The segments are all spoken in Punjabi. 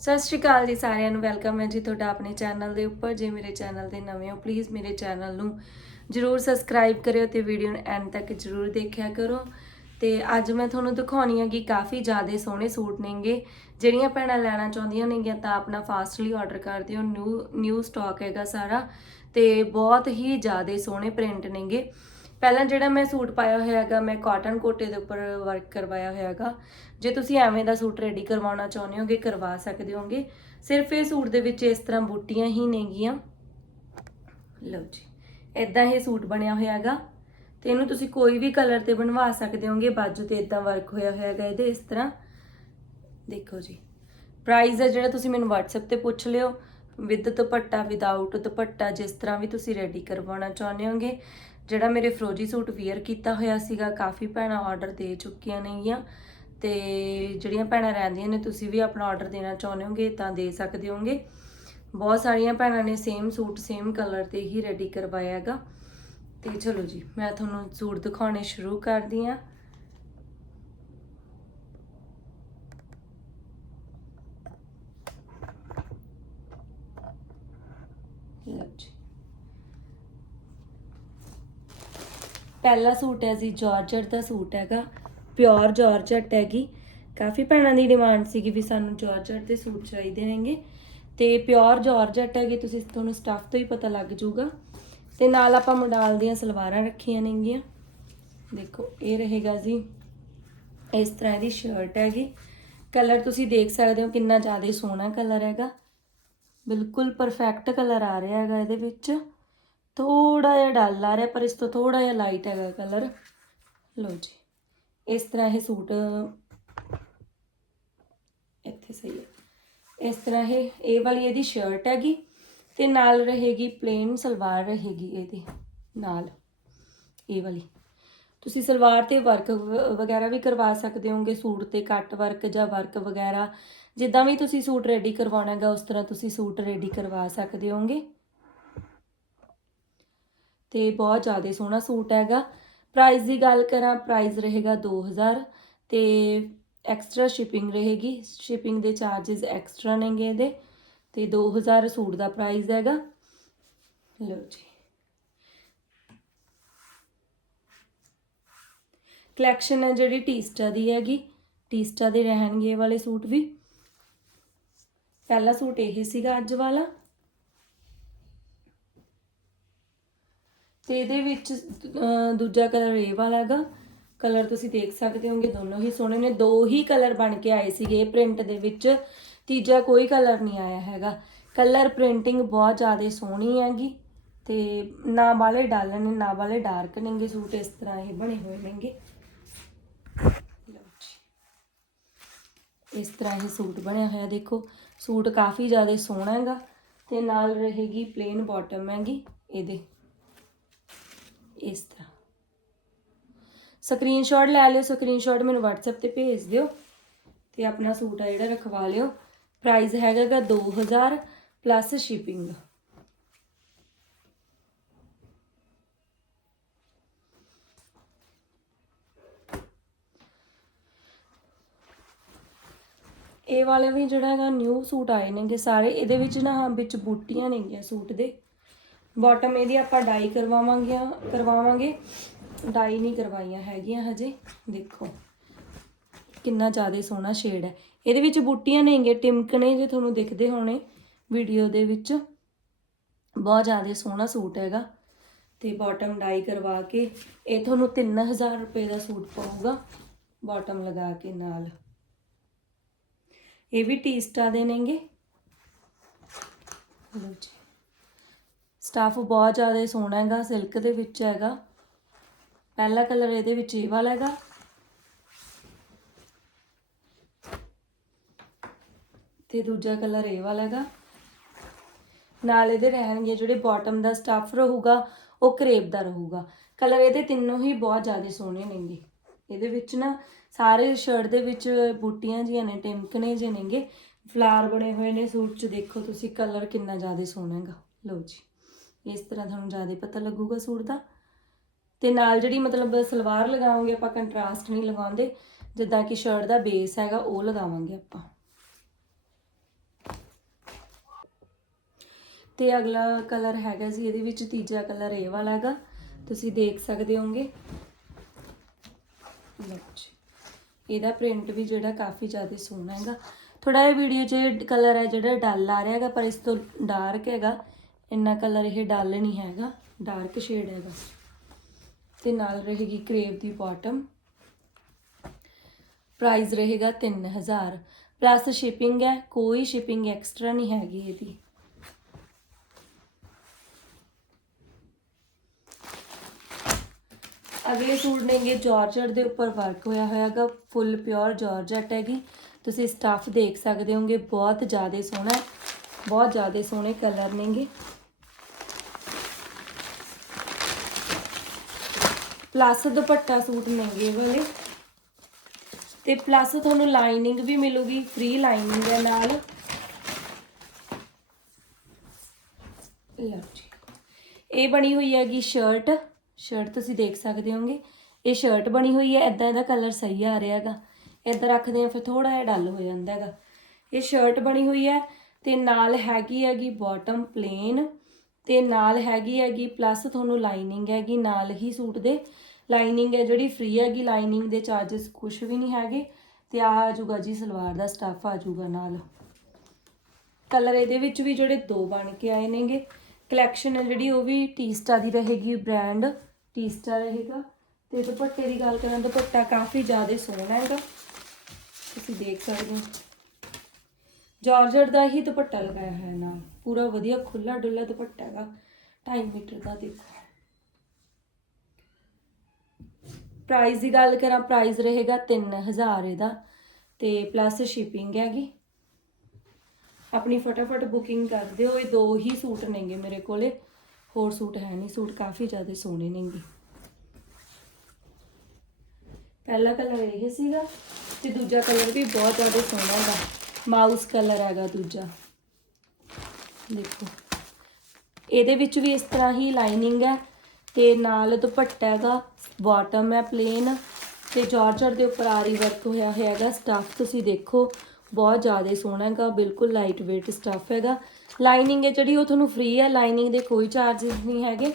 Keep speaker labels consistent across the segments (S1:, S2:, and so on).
S1: ਸਤਿ ਸ਼੍ਰੀ ਅਕਾਲ ਜੀ ਸਾਰਿਆਂ ਨੂੰ, ਵੈਲਕਮ ਹੈ ਜੀ ਤੁਹਾਡਾ ਆਪਣੇ ਚੈਨਲ ਦੇ ਉੱਪਰ, ਜੇ ਮੇਰੇ ਚੈਨਲ ਤੇ ਨਵੇਂ ਹੋ ਪਲੀਜ਼ ਮੇਰੇ ਚੈਨਲ ਨੂੰ ਜਰੂਰ ਸਬਸਕ੍ਰਾਈਬ ਕਰਿਓ ਤੇ ਵੀਡੀਓ ਨੂੰ ਐਂਡ ਤੱਕ ਜਰੂਰ ਦੇਖਿਆ ਕਰੋ। ਤੇ ਅੱਜ ਮੈਂ ਤੁਹਾਨੂੰ ਦਿਖਾਉਣੀ ਹੈਗੀ ਕਾਫੀ ਜ਼ਿਆਦਾ ਸੋਹਣੇ ਸੂਟ ਨੇਗੇ, ਜਿਹੜੀਆਂ ਭੈਣਾਂ ਲੈਣਾ ਚਾਹੁੰਦੀਆਂ ਨੇਗੀਆਂ ਤਾਂ ਆਪਣਾ ਫਾਸਟਲੀ ਆਰਡਰ ਕਰ ਦਿਓ ਨਿਊ ਨਿਊ ਸਟਾਕ ਹੈਗਾ ਸਾਰਾ ਤੇ ਬਹੁਤ ਹੀ ਜ਼ਿਆਦਾ ਸੋਹਣੇ ਪ੍ਰਿੰਟ ਨੇਗੇ। ਪਹਿਲਾਂ ਜਿਹੜਾ ਮੈਂ ਸੂਟ ਪਾਇਆ ਹੋਇਆ ਹੈਗਾ ਮੈਂ ਕਾਟਨ ਕੋਟੇ ਦੇ ਉੱਪਰ ਵਰਕ ਕਰਵਾਇਆ ਹੋਇਆ ਹੈਗਾ ਜੇ ਤੁਸੀਂ ਐਵੇਂ ਦਾ ਸੂਟ ਰੈਡੀ ਕਰਵਾਉਣਾ ਚਾਹੁੰਦੇ ਹੋਗੇ, ਕਰਵਾ ਸਕਦੇ ਹੋਗੇ। ਸਿਰਫ ਇਹ ਸੂਟ ਦੇ ਵਿੱਚ ਇਸ ਤਰ੍ਹਾਂ ਬੂਟੀਆਂ ਹੀ ਨੇਗੀਆਂ। ਲਓ ਜੀ ਇਦਾਂ ਇਹ ਸੂਟ ਬਣਿਆ ਹੋਇਆ ਹੈਗਾ ਤੇ ਇਹਨੂੰ ਤੁਸੀਂ ਕੋਈ ਵੀ ਕਲਰ ਤੇ ਬਣਵਾ ਸਕਦੇ ਹੋਗੇ ਬਾਜੂ ਤੇ ਇਦਾਂ ਵਰਕ ਹੋਇਆ ਹੋਇਆ ਹੈਗਾ ਇਹਦੇ ਇਸ ਤਰ੍ਹਾਂ। ਦੇਖੋ ਜੀ ਪ੍ਰਾਈਸ ਹੈ ਜਿਹੜਾ ਤੁਸੀਂ ਮੈਨੂੰ WhatsApp ਤੇ ਪੁੱਛ ਲਿਓ। ਵਿਦ ਦੁਪੱਟਾ ਵਿਦਆਊਟ ਦੁਪੱਟਾ, ਜਿਸ ਤਰ੍ਹਾਂ ਵੀ ਤੁਸੀਂ ਰੈਡੀ ਕਰਵਾਉਣਾ ਚਾਹੁੰਦੇ ਹੋਗੇ। ਜਿਹੜਾ ਮੇਰੇ ਫਰੋਜੀ ਸੂਟ ਵੇਅਰ ਕੀਤਾ ਹੋਇਆ ਸੀਗਾ, ਕਾਫੀ ਭੈਣਾਂ ਆਰਡਰ ਦੇ ਚੁੱਕੀਆਂ ਨੇਗੀਆਂ ਤੇ ਜਿਹੜੀਆਂ ਭੈਣਾਂ ਰਹਿੰਦੀਆਂ ਨੇ, ਤੁਸੀਂ ਵੀ ਆਪਣਾ ਆਰਡਰ ਦੇਣਾ ਚਾਹੁੰਦੇ ਹੋਗੇ, ਤਾਂ ਦੇ ਸਕਦੇ ਹੋਗੇ। ਬਹੁਤ ਸਾਰੀਆਂ ਭੈਣਾਂ ਨੇ ਸੇਮ ਸੂਟ ਸੇਮ ਕਲਰ ਤੇ ਹੀ ਰੈਡੀ ਕਰਵਾਇਆ ਹੈਗਾ। ਤੇ ਚਲੋ ਜੀ, ਮੈਂ ਤੁਹਾਨੂੰ ਸੂਟ ਦਿਖਾਉਣੇ ਸ਼ੁਰੂ ਕਰਦੀ ਹਾਂ। ਲਓ ਜੀ। ਪਹਿਲਾ ਸੂਟ ਹੈ ਜੀ ਜਾਰਜਟ ਦਾ ਸੂਟ ਹੈਗਾ ਪਿਓਰ ਜਾਰਜਟ ਹੈਗੀ। ਕਾਫੀ ਭੈਣਾਂ ਦੀ ਡਿਮਾਂਡ ਸੀਗੀ ਵੀ ਸਾਨੂੰ ਜਾਰਜਟ ਦੇ ਸੂਟ ਚਾਹੀਦੇ ਨੇਗੇ ਤੇ ਪਿਓਰ ਜਾਰਜਟ ਹੈਗੇ, ਤੁਸੀਂ ਤੁਹਾਨੂੰ ਸਟੱਫ ਤੋਂ ਹੀ ਪਤਾ ਲੱਗ ਜਾਊਗਾ। ਤੇ ਨਾਲ ਆਪਾਂ ਮੰਡਾਲ ਦੀਆਂ ਸਲਵਾਰਾਂ ਰੱਖੀਆਂ ਨੇਗੀਆਂ। ਦੇਖੋ, ਇਹ ਰਹੇਗਾ ਜੀ, ਇਸ ਤਰ੍ਹਾਂ ਦੀ ਸ਼ਰਟ ਹੈਗੀ। ਕਲਰ ਤੁਸੀਂ ਦੇਖ ਸਕਦੇ ਹੋ ਕਿੰਨਾ ਜ਼ਿਆਦਾ ਸੋਹਣਾ ਕਲਰ ਹੈਗਾ। ਬਿਲਕੁਲ ਪਰਫੈਕਟ ਕਲਰ ਆ ਰਿਹਾ ਹੈਗਾ ਇਹਦੇ ਵਿੱਚ। ਥੋੜਾ ਜਿਹਾ ਡਲ ਆ ਰਿਹਾ, ਪਰ ਇਸ ਤੋਂ ਥੋੜਾ ਜਿਹਾ ਲਾਈਟ ਹੈਗਾ ਕਲਰ ਲਓ ਜੀ, ਇਸ ਤਰ੍ਹਾਂ ਇਹ ਸੂਟ, ਇੱਥੇ ਸਹੀ ਹੈ। ਇਸ ਤਰ੍ਹਾਂ ਇਹ ਇਹ ਵਾਲੀ ਇਹਦੀ ਸ਼ਰਟ ਹੈਗੀ ਤੇ ਨਾਲ ਰਹੇਗੀ ਪਲੇਨ ਸਲਵਾਰ ਰਹੇਗੀ ਇਹਦੇ, ਨਾਲ ਇਹ ਵਾਲੀ। ਤੁਸੀਂ ਸਲਵਾਰ ਤੇ ਵਰਕ ਵਗੈਰਾ ਵੀ ਕਰਵਾ ਸਕਦੇ ਹੋਗੇ ਸੂਟ ਤੇ ਕੱਟ ਵਰਕ ਜਾਂ ਵਰਕ ਵਗੈਰਾ। ਜਿੱਦਾਂ ਵੀ ਤੁਸੀਂ ਸੂਟ ਰੈਡੀ ਕਰਵਾਉਣਾ ਹੈਗਾ, ਉਸ ਤਰ੍ਹਾਂ ਤੁਸੀਂ ਸੂਟ ਰੈਡੀ ਕਰਵਾ ਸਕਦੇ ਹੋਗੇ ਤੇ ਬਹੁਤ ਜ਼ਿਆਦਾ ਸੋਹਣਾ ਸੂਟ ਹੈਗਾ। ਪ੍ਰਾਈਸ ਦੀ ਗੱਲ ਕਰਾਂ ਪ੍ਰਾਈਸ ਰਹੇਗਾ 2000 ਤੇ ਐਕਸਟਰਾ ਸ਼ਿਪਿੰਗ ਰਹੇਗੀ। ਸ਼ਿਪਿੰਗ ਦੇ ਚਾਰजेस ਐਕਸਟਰਾ ਨੇਗੇ ਇਹਦੇ ਤੇ 2000 ਸੂਟ ਦਾ ਪ੍ਰਾਈਸ ਹੈਗਾ। ਲਓ ਜੀ। ਕਲੈਕਸ਼ਨ ਹੈ ਜਿਹੜੀ ਟੀਸਟਾ ਦੀ ਹੈਗੀ। ਟੀਸਟਾ ਦੇ ਰਹਿਣਗੇ ਵਾਲੇ ਸੂਟ ਵੀ। ਪਹਿਲਾ ਸੂਟ ਇਹ ਸੀਗਾ ਅੱਜ ਵਾਲਾ। ਤੇ ਇਹਦੇ ਵਿੱਚ ਦੂਜਾ ਕਲਰ ਇਹ ਵਾਲਾ ਹੈਗਾ। ਕਲਰ ਤੁਸੀਂ ਦੇਖ ਸਕਦੇ ਹੋਗੇ, ਦੋਨੋਂ ਹੀ ਸੋਹਣੇ ਨੇ। ਦੋ ਹੀ ਕਲਰ ਬਣ ਕੇ ਆਏ ਸੀਗੇ ਪ੍ਰਿੰਟ ਦੇ ਵਿੱਚ। ਤੀਜਾ ਕੋਈ ਕਲਰ ਨਹੀਂ ਆਇਆ ਹੈਗਾ। ਕਲਰ ਪ੍ਰਿੰਟਿੰਗ ਬਹੁਤ ਜ਼ਿਆਦਾ ਸੋਹਣੀ ਹੈਗੀ। ਤੇ ਨਾ ਵਾਲੇ ਡਲ ਨੇ, ਨਾ ਵਾਲੇ ਡਾਰਕ ਨੇਗੇ ਸੂਟ, ਇਸ ਤਰ੍ਹਾਂ ਇਹ ਬਣੇ ਹੋਏ ਨੇਗੇ। ਇਸ ਤਰ੍ਹਾਂ ਇਹ ਸੂਟ ਬਣਿਆ ਹੋਇਆ, ਦੇਖੋ। ਸੂਟ ਕਾਫੀ ਜ਼ਿਆਦਾ ਸੋਹਣਾ ਹੈਗਾ। ਤੇ ਨਾਲ ਰਹੇਗੀ ਪਲੇਨ ਬਾਟਮ ਹੈਗੀ, ਇਹਦੇ। ਇਸ ਤਰ੍ਹਾਂ। ਸਕਰੀਨਸ਼ਾਟ ਲੈ ਲਿਓ ਸਕਰੀਨਸ਼ਾਟ ਮੈਨੂੰ WhatsApp ਤੇ ਭੇਜ ਦਿਓ ਤੇ ਆਪਣਾ ਸੂਟ ਆ ਜਿਹੜਾ ਰਖਵਾ ਲਿਓ। ਪ੍ਰਾਈਸ ਹੈਗਾਗਾ 2000 ਪਲੱਸ ਸ਼ਿਪਿੰਗ ਇਹ ਵਾਲੇ ਵੀ ਜਿਹੜਾ ਹੈਗਾ ਨਿਊ ਸੂਟ ਆਏ ਨੇਗੇ ਸਾਰੇ, ਇਹਦੇ ਵਿੱਚ ਨਾ ਹਾਂ ਵਿੱਚ ਬੂਟੀਆਂ ਨੇਗੀਆਂ ਸੂਟ ਦੇ। ਬਾਟਮ ਇਹਦੀ ਆਪਾਂ ਡਾਈ ਕਰਵਾਵਾਂਗੇ ਕਰਵਾਵਾਂਗੇ। ਡਾਈ ਨਹੀਂ ਕਰਵਾਈਆਂ ਹੈਗੀਆਂ ਹਜੇ। ਦੇਖੋ, ਕਿੰਨਾ ਜ਼ਿਆਦਾ ਸੋਹਣਾ ਸ਼ੇਡ ਹੈ। ਇਹਦੇ ਵਿੱਚ ਬੂਟੀਆਂ ਨੇਗੇ ਟਿਮਕਣੇ ਜੇ ਤੁਹਾਨੂੰ ਦਿਖਦੇ ਹੋਣੇ ਵੀਡੀਓ ਦੇ ਵਿੱਚ। ਬਹੁਤ ਜ਼ਿਆਦਾ ਸੋਹਣਾ ਸੂਟ ਹੈਗਾ। ਤੇ ਬਾਟਮ ਡਾਈ ਕਰਵਾ ਕੇ, ਇਹ ਤੁਹਾਨੂੰ 3000 ਰੁਪਏ ਦਾ ਸੂਟ ਪਊਗਾ ਬਾਟਮ ਲਗਾ ਕੇ ਨਾਲ। ਇਹ ਵੀ ਟੀਸਟਾ ਦੇ ਨੇਗੇ। ਲਓ ਜੀ। ਸਟਾਫ ਬਹੁਤ ਜ਼ਿਆਦਾ ਸੋਹਣਾ ਹੈਗਾ, ਸਿਲਕ ਦੇ ਵਿੱਚ ਹੈਗਾ। ਪਹਿਲਾ ਕਲਰ ਇਹਦੇ ਵਿੱਚ ਇਹ ਵਾਲਾ ਹੈਗਾ। ਤੇ ਦੂਜਾ ਕਲਰ ਇਹ ਵਾਲਾ ਹੈਗਾ। ਨਾਲ ਇਹਦੇ ਰਹਿਣਗੇ ਜਿਹੜੇ ਬਾਟਮ ਦਾ ਸਟਾਫ ਰਹੂਗਾ, ਉਹ ਕਰੇਪ ਦਾ ਰਹੂਗਾ। ਕਲਰ ਇਹਦੇ ਤਿੰਨੋਂ ਹੀ ਬਹੁਤ ਜ਼ਿਆਦਾ ਸੋਹਣੇ ਨੇਗੇ। ਇਹਦੇ ਵਿੱਚ ਨਾ ਸਾਰੇ ਸ਼ਰਟ ਦੇ ਵਿੱਚ ਬੂਟੀਆਂ ਜੀਆਂ ਨੇ ਟਿਮਕਣੇ ਜਿਹੇ ਨੇਗੇ। ਫਲਾਰ ਬਣੇ ਹੋਏ ਨੇ ਸੂਟ 'ਚ, ਦੇਖੋ ਤੁਸੀਂ ਕਲਰ ਕਿੰਨਾ ਜ਼ਿਆਦਾ ਸੋਹਣਾ ਹੈਗਾ। ਲਓ ਜੀ। ਇਸ ਤਰ੍ਹਾਂ ਤੁਹਾਨੂੰ ਜ਼ਿਆਦਾ ਪਤਾ ਲੱਗੂਗਾ ਸੂਟ ਦਾ। ਤੇ ਨਾਲ ਜਿਹੜੀ ਮਤਲਬ ਸਲਵਾਰ ਲਗਾਵਾਂਗੇ ਆਪਾਂ ਕੰਟਰਾਸਟ ਨਹੀਂ ਲਗਾਉਂਦੇ, ਜਿੱਦਾਂ ਕਿ ਸ਼ਰਟ ਦਾ ਬੇਸ ਹੈਗਾ, ਉਹ ਲਗਾਵਾਂਗੇ ਆਪਾਂ। ਤੇ ਅਗਲਾ ਕਲਰ ਹੈਗਾ ਜੀ ਇਹਦੇ ਵਿੱਚ ਤੀਜਾ ਕਲਰ ਇਹ ਵਾਲਾ ਹੈਗਾ, ਤੁਸੀਂ ਦੇਖ ਸਕਦੇ ਹੋਗੇ ਲਓ ਇਹਦਾ ਪ੍ਰਿੰਟ ਵੀ ਜਿਹੜਾ ਕਾਫੀ ਜ਼ਿਆਦਾ ਸੋਹਣਾ ਹੈਗਾ। ਥੋੜਾ ਇਹ ਵੀਡੀਓ 'ਚ ਕਲਰ ਹੈ ਜਿਹੜਾ ਡਲ ਆ ਰਿਹਾ ਹੈਗਾ, ਪਰ ਇਸ ਤੋਂ ਡਾਰਕ ਹੈਗਾ। ਇੰਨਾ ਕਲਰ ਇਹ ਡਲ ਨਹੀਂ ਹੈਗਾ ਡਾਰਕ ਸ਼ੇਡ ਹੈਗਾ। ਤੇ ਨਾਲ ਰਹੇਗੀ ਕਰੇਵ ਦੀ ਬਾਟਮ ਪ੍ਰਾਈਸ ਰਹੇਗਾ 3000 ਪਲੱਸ ਸ਼ਿਪਿੰਗ ਹੈ, ਕੋਈ ਸ਼ਿਪਿੰਗ ਐਕਸਟਰਾ ਨਹੀਂ ਹੈਗੀ ਇਹਦੀ। ਅਗਲੇ ਸੂਟ ਨੇਗੇ ਜਾਰਜਟ ਦੇ ਉੱਪਰ ਵਰਕ ਹੋਇਆ ਹੋਇਆਗਾ ਫੁੱਲ ਪਿਓਰ ਜਾਰਜਟ ਹੈਗੀ। ਤੁਸੀਂ ਸਟੱਫ ਦੇਖ ਸਕਦੇ ਹੋਗੇ, ਬਹੁਤ ਜ਼ਿਆਦਾ ਸੋਹਣਾ ਬਹੁਤ ਜ਼ਿਆਦਾ ਸੋਹਣੇ ਕਲਰ ਨੇਗੇ। ਪਲੱਸ ਦੁਪੱਟਾ ਸੂਟ ਮਹਿੰਗੇ ਇਹ ਵਾਲੇ। ਤੇ ਪਲੱਸ ਤੁਹਾਨੂੰ ਲਾਈਨਿੰਗ ਵੀ ਮਿਲੂਗੀ ਫ੍ਰੀ ਲਾਈਨਿੰਗ ਦੇ ਨਾਲ। ਲਓ ਜੀ। ਇਹ ਬਣੀ ਹੋਈ ਹੈਗੀ ਸ਼ਰਟ ਸ਼ਰਟ ਤੁਸੀਂ ਦੇਖ ਸਕਦੇ ਹੋਗੇ। ਇਹ ਸ਼ਰਟ ਬਣੀ ਹੋਈ ਹੈ ਇਦਾਂ ਇਹਦਾ ਕਲਰ ਸਹੀ ਆ ਰਿਹਾ ਹੈਗਾ। ਇਦਾਂ ਰੱਖਦੇ ਆ ਫਿਰ ਥੋੜਾ ਜਿਹਾ ਡਲ ਹੋ ਜਾਂਦਾ ਹੈਗਾ। ਇਹ ਸ਼ਰਟ ਬਣੀ ਹੋਈ ਹੈ ਤੇ ਨਾਲ ਹੈਗੀ ਹੈਗੀ ਬਾਟਮ ਪਲੇਨ ਤੇ ਨਾਲ ਹੈਗੀ ਹੈਗੀ ਪਲੱਸ ਤੁਹਾਨੂੰ ਲਾਈਨਿੰਗ ਹੈਗੀ ਨਾਲ ਹੀ ਸੂਟ ਦੇ। ਲਾਈਨਿੰਗ ਹੈ ਜਿਹੜੀ ਫ੍ਰੀ ਹੈਗੀ ਲਾਈਨਿੰਗ ਦੇ ਚਾਰजेस ਕੁਝ ਵੀ ਨਹੀਂ ਹੈਗੇ। ਤੇ ਆ ਆ ਜੀ, ਸਲਵਾਰ ਦਾ ਸਟੱਫ ਆ ਜਾਊਗਾ ਨਾਲ। ਕਲਰ ਇਹਦੇ ਵਿੱਚ ਵੀ ਜਿਹੜੇ ਦੋ ਬਣ ਕੇ ਆਏ ਨੇਗੇ। ਕਲੈਕਸ਼ਨ ਹੈ ਜਿਹੜੀ, ਉਹ ਵੀ ਟੀਸਟਾ ਦੀ ਰਹੇਗੀ ਬ੍ਰਾਂਡ ਟੀਸਟਾ ਰਹੇਗਾ। ਤੇ ਦੁਪੱਟੇ ਦੀ ਗੱਲ ਕਰਾਂ, ਦੁਪੱਟਾ ਕਾਫੀ ਜ਼ਿਆਦਾ ਸੋਹਣਾ ਹੈਗਾ। ਤੁਸੀਂ ਦੇਖ ਸਕਦੇ ਹੋ। ਜਾਰਜਟ ਦਾ ਹੀ ਦੁਪੱਟਾ ਲਗਾਇਆ ਹੈ ਨਾ ਪੂਰਾ ਵਧੀਆ ਖੁੱਲਾ ਡੁੱਲਾ ਦੁਪੱਟਾ ਹੈਗਾ। 2.5 ਮੀਟਰ ਦਾ ਦੇਖੋ। ਪ੍ਰਾਈਸ ਦੀ ਗੱਲ ਕਰਾਂ ਪ੍ਰਾਈਸ ਰਹੇਗਾ 3000 ਇਹਦਾ। ਤੇ ਪਲੱਸ ਸ਼ਿਪਿੰਗ ਹੈਗੀ। ਆਪਣੀ ਫਟਾਫਟ ਬੁਕਿੰਗ ਕਰ ਦਿਓ। ਇਹ ਦੋ ਹੀ ਸੂਟ ਨੇਗੇ ਮੇਰੇ ਕੋਲੇ। ਹੋਰ ਸੂਟ ਹੈ ਨਹੀਂ। ਸੂਟ ਕਾਫੀ ਜ਼ਿਆਦਾ ਸੋਹਣੇ ਨੇਗੇ। ਪਹਿਲਾ ਕਲਰ ਇਹ ਸੀਗਾ ਤੇ ਦੂਜਾ ਕਲਰ ਵੀ ਬਹੁਤ ਜ਼ਿਆਦਾ ਸੋਹਣਾ ਹੈਗਾ। ਮਾਊਸ ਕਲਰ ਹੈਗਾ ਦੂਜਾ। ਦੇਖੋ। ਇਹਦੇ ਵਿੱਚ ਵੀ ਇਸ ਤਰ੍ਹਾਂ ਹੀ ਲਾਈਨਿੰਗ ਹੈ ਤੇ ਨਾਲ ਦੁਪੱਟਾ ਹੈਗਾ ਬਾਟਮ ਹੈ ਪਲੇਨ ਤੇ ਜਾਰਜਟ ਦੇ ਉੱਪਰ ਆਰੀ ਵਰਕ ਹੋਇਆ ਹੋਇਆ ਹੈਗਾ ਸਟੱਫ ਤੁਸੀਂ ਦੇਖੋ, ਬਹੁਤ ਜ਼ਿਆਦਾ ਸੋਹਣਾ ਹੈਗਾ, ਬਿਲਕੁਲ ਲਾਈਟ weight ਸਟੱਫ ਹੈਗਾ। ਲਾਈਨਿੰਗ ਹੈ ਜਿਹੜੀ ਉਹ ਤੁਹਾਨੂੰ ਫ੍ਰੀ ਹੈ ਲਾਈਨਿੰਗ ਦੇ ਕੋਈ ਚਾਰजेस ਨਹੀਂ ਹੈਗੇ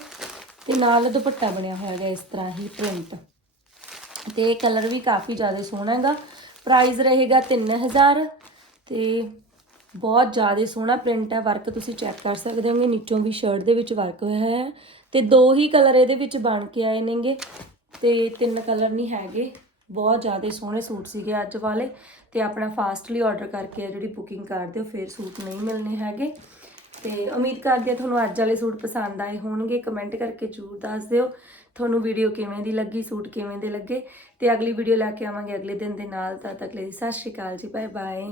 S1: ਤੇ ਨਾਲ ਦੁਪੱਟਾ ਬਣਿਆ ਹੋਇਆ ਹੈਗਾ ਇਸ ਤਰ੍ਹਾਂ ਹੀ ਪ੍ਰਿੰਟ ਤੇ ਕਲਰ ਵੀ ਕਾਫੀ ਜ਼ਿਆਦਾ ਸੋਹਣਾ ਹੈਗਾ। ਪ੍ਰਾਈਸ ਰਹੇਗਾ 3000 ਤੇ ਬਹੁਤ ਜ਼ਿਆਦਾ ਸੋਹਣਾ ਪ੍ਰਿੰਟ ਹੈ ਵਰਕ ਤੁਸੀਂ ਚੈੱਕ ਕਰ ਸਕਦੇ ਹੋਗੇ, ਨੀਚੋਂ ਵੀ ਸ਼ਰਟ ਦੇ ਵਿੱਚ ਵਰਕ ਹੋਇਆ ਹੈ। ਤੇ ਦੋ ਹੀ ਕਲਰ ਇਹਦੇ ਵਿੱਚ ਬਣ ਕੇ ਆਏ ਨੇਗੇ ਤੇ ਤਿੰਨ ਕਲਰ ਨਹੀਂ ਹੈਗੇ। ਬਹੁਤ ਜ਼ਿਆਦਾ ਸੋਹਣੇ ਸੂਟ ਸੀਗੇ ਅੱਜ ਵਾਲੇ ਤੇ ਆਪਣਾ ਫਾਸਟਲੀ ਆਰਡਰ ਕਰਕੇ ਜਿਹੜੀ ਬੁਕਿੰਗ ਕਰ ਦਿਓ, ਫਿਰ ਸੂਟ ਨਹੀਂ ਮਿਲਨੇ ਹੈਗੇ। ਤੇ ਉਮੀਦ ਕਰਦੇ ਹਾਂ ਤੁਹਾਨੂੰ ਅੱਜ ਵਾਲੇ ਸੂਟ ਪਸੰਦ ਆਏ ਹੋਣਗੇ। ਕਮੈਂਟ ਕਰਕੇ ਜ਼ਰੂਰ ਦੱਸ ਦਿਓ ਤੁਹਾਨੂੰ ਵੀਡੀਓ ਕਿਵੇਂ ਦੀ ਲੱਗੀ, ਸੂਟ ਕਿਵੇਂ ਦੇ ਲੱਗੇ। ਤੇ ਅਗਲੀ ਵੀਡੀਓ ਲੈ ਕੇ ਆਵਾਂਗੇ ਅਗਲੇ ਦਿਨ ਦੇ ਨਾਲ, ਤਦ ਤੱਕ ਲਈ ਸਤਿ ਸ਼੍ਰੀ ਅਕਾਲ ਜੀ ਬਾਏ ਬਾਏ